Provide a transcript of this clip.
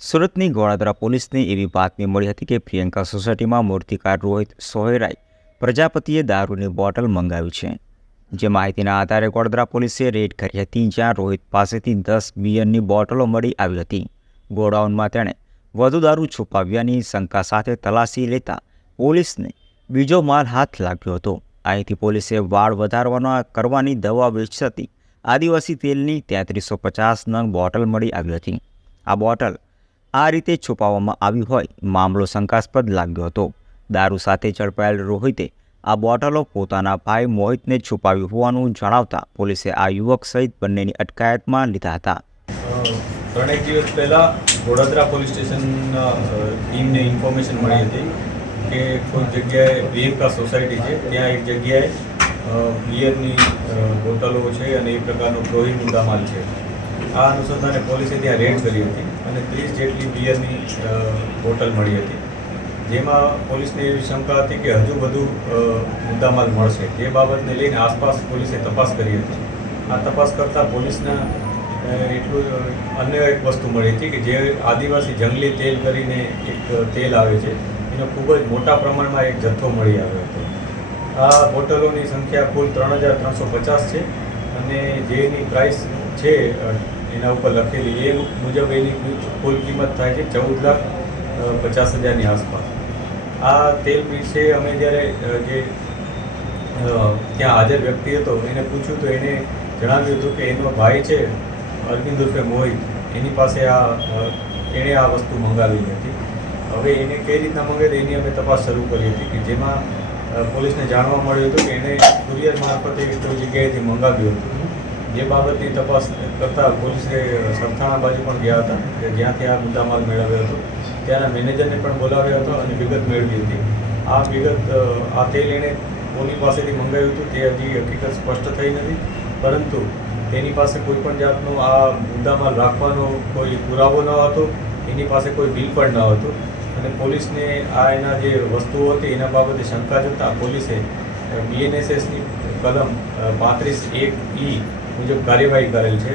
સુરતની ગોળાદરા પોલીસને એવી બાતમી મળી હતી કે પ્રિયંકા સોસાયટીમાં મૂર્તિકાર રોહિત સોહેરાએ પ્રજાપતિએ દારૂની બોટલ મંગાવી છે. જે માહિતીના આધારે ગોળાદરા પોલીસે રેડ કરી હતી, જ્યાં રોહિત પાસેથી દસ બિયરની બોટલો મળી આવી હતી. ગોડાઉનમાં તેણે વધુ દારૂ છુપાવ્યાની શંકા સાથે તલાશી લેતા પોલીસને બીજો માલ હાથ લાગ્યો હતો. અહીંથી પોલીસે વાળ વધારવાના કરવાની દવા વેચતી આદિવાસી તેલની તેત્રીસો પચાસ નંગ બોટલ મળી આવી હતી. આ બોટલ આ રીતે છુપાવવામાં આવ્યું હોય, મામલો શંકાસ્પદ લાગ્યો હતો. દારૂ સાથે ઝડપાયેલ રોહિતે આ બોટલો પોતાના ભાઈ મોહિતને છુપાવી હોવાનું જણાવતા પોલીસે આ યુવક સહિત બંનેની અટકાયતમાં લીધા હતા. ત્રણેક દિવસ પહેલાં વડોદરા પોલીસ સ્ટેશન ટીમને ઇન્ફોર્મેશન મળી હતી કે કોઈ જગ્યાએ પ્રિયંકા સોસાયટી છે. ત્યાં એક જગ્યાએ બિયરની બોટલો છે અને એ પ્રકારનો પ્રોહી મુદ્દામાલ છે. આ અનુસંધાને પોલીસે ત્યાં રેડ કરી હતી અને ત્રીસ જેટલી બિયરની બોટલ મળી હતી. જેમાં પોલીસને એવી શંકા હતી કે હજુ વધુ મુદ્દામાલ મળશે. જે બાબતને લઈને આસપાસ પોલીસે તપાસ કરી હતી. આ તપાસ કરતાં પોલીસના એટલું અન્ય એક વસ્તુ મળી હતી કે જે આદિવાસી જંગલી તેલ કરીને એક તેલ આવે છે, એનો ખૂબ જ મોટા પ્રમાણમાં એક જથ્થો મળી આવ્યો હતો. આ બોટલોની સંખ્યા કુલ ત્રણ હજાર ત્રણસો પચાસ છે અને જેની પ્રાઇસ છે એના ઉપર લખેલી એ મુજબ એની કુલ કિંમત થાય છે ચૌદ લાખ પચાસ હજારની આસપાસ. આ તેલ વિશે અમે જ્યારે જે ત્યાં હાજર વ્યક્તિ હતો, એને પૂછ્યું તો એને જણાવ્યું હતું કે એનો ભાઈ છે, અરવિંદ ઉર્ફે મોહિત, એની પાસે આ એણે આ વસ્તુ મંગાવી હતી. હવે એને કઈ રીતના મંગાવી એની અમે તપાસ શરૂ કરી હતી કે જેમાં પોલીસને જાણવા મળ્યું હતું કે એણે કુરિયર મારફતે કોઈ જગ્યાએથી મંગાવ્યું હતું. જે બાબતની તપાસ કરતાં પોલીસે સરથાણા બાજુ પણ ગયા હતા કે જ્યાંથી આ મુદ્દામાલ મેળવ્યો હતો. ત્યાંના મેનેજરને પણ બોલાવ્યો હતો અને વિગત મેળવી હતી. આ વિગત આ તેલ એણે કોની પાસેથી મંગાવ્યું હતું તે હજી હકીકત સ્પષ્ટ થઈ નથી. પરંતુ તેની પાસે કોઈ પણ જાતનો આ મુદ્દામાલ રાખવાનો કોઈ પુરાવો ન હતો, એની પાસે કોઈ બિલ પણ ન હતું. અને પોલીસને આ એના જે વસ્તુઓ હતી એના બાબતે શંકા જતાં પોલીસે બીએનએસએસની કલમ પાંત્રીસ એક ઈ મુજબ કાર્યવાહી કરેલ છે.